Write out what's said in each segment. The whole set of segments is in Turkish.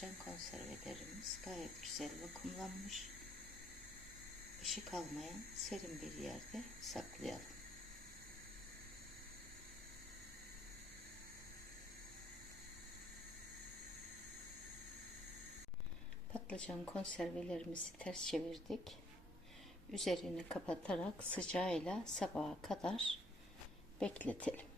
patlıcan konservelerimiz gayet güzel vakumlanmış. Işık almayan serin bir yerde saklayalım. Patlıcan konservelerimizi ters çevirdik. Üzerini kapatarak sıcağıyla sabaha kadar bekletelim.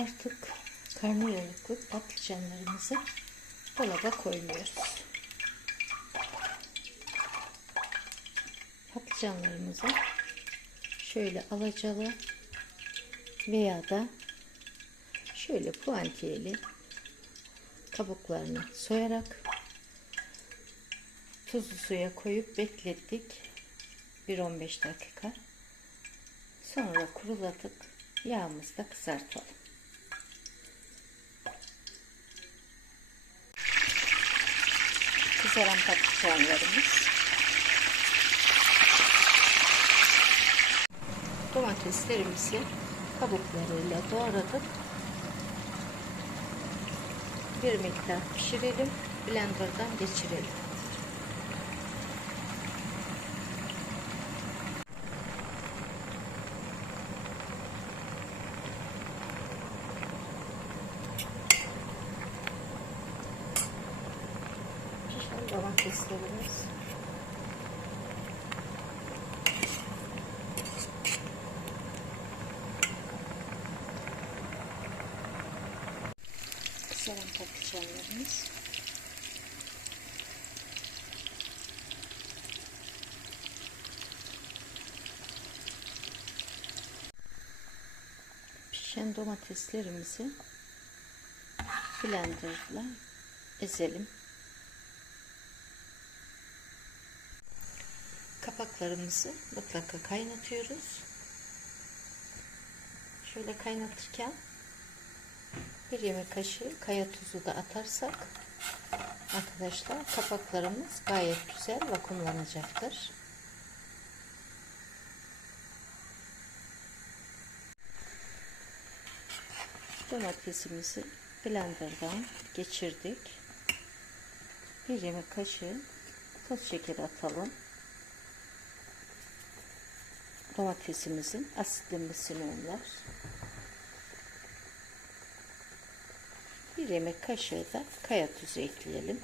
Artık karnıyarıklı patlıcanlarımızı dolaba koymuyoruz. Patlıcanlarımızı şöyle alacalı veya da şöyle puantiyeli kabuklarını soyarak tuzlu suya koyup beklettik 1-15 dakika. Sonra kuruladık. Yağımızda kızartalım. Kızaran patlıcanlarımız. Domateslerimizi kabuklarıyla doğradık. Bir miktar pişirelim. Blender'dan geçirelim. Domateslerimiz. Kısaran patlıcanlarımız. Pişen domateslerimizi blenderla ezelim. Kapaklarımızı mutlaka kaynatıyoruz. Şöyle kaynatırken bir yemek kaşığı kaya tuzu da atarsak arkadaşlar kapaklarımız gayet güzel vakumlanacaktır. Domatesimizi blenderdan geçirdik. Bir yemek kaşığı toz şekeri atalım. Domatesimizin asitlenmesini önler. Bir yemek kaşığı da kaya tuzu ekleyelim.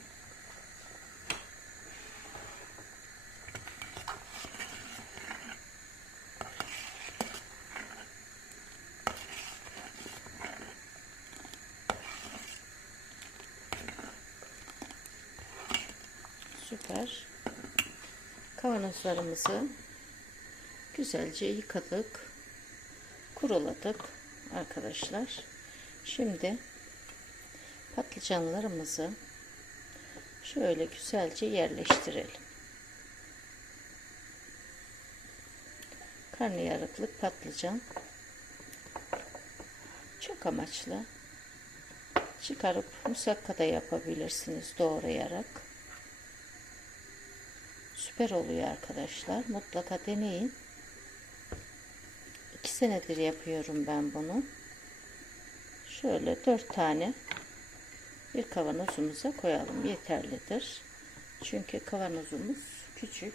Süper. Kavanozlarımızı güzelce yıkadık. Kuruladık arkadaşlar. Şimdi patlıcanlarımızı şöyle güzelce yerleştirelim. Karnıyarıklık patlıcan çok amaçlı çıkarıp musakka da yapabilirsiniz doğrayarak. Süper oluyor arkadaşlar. Mutlaka deneyin. Senedir yapıyorum ben bunu. Şöyle dört tane bir kavanozumuza koyalım. Yeterlidir. Çünkü kavanozumuz küçük.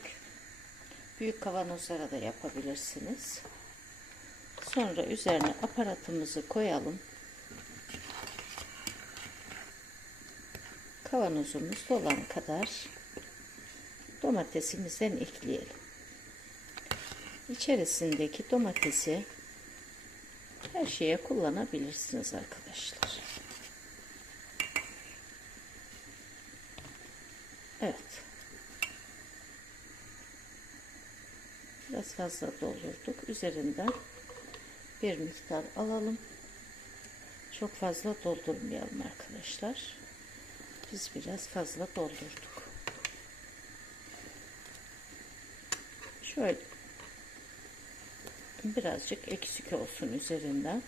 Büyük kavanozlara da yapabilirsiniz. Sonra üzerine aparatımızı koyalım. Kavanozumuz dolana kadar domatesimizden ekleyelim. İçerisindeki domatesi her şeye kullanabilirsiniz arkadaşlar. Evet. Biraz fazla doldurduk. Üzerinden bir miktar alalım. Çok fazla doldurmayalım arkadaşlar. Biz biraz fazla doldurduk. Şöyle birazcık eksik olsun üzerinden.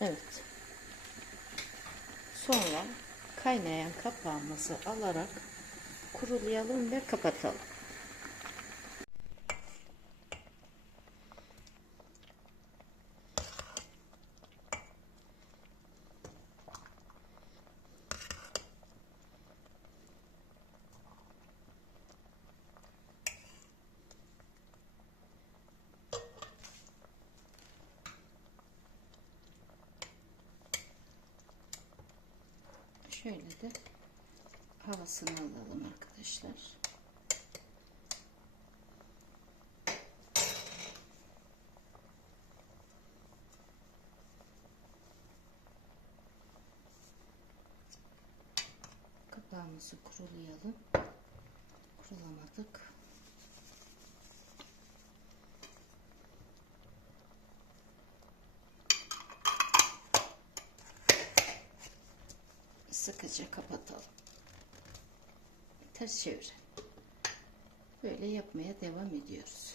Evet. Sonra kaynayan kapağımızı alarak kurulayalım ve kapatalım. Şöyle de havasını alalım arkadaşlar. Kapağımızı kurulayalım. Kurulamadık. Sıkıca kapatalım. Ters çevir. Böyle yapmaya devam ediyoruz.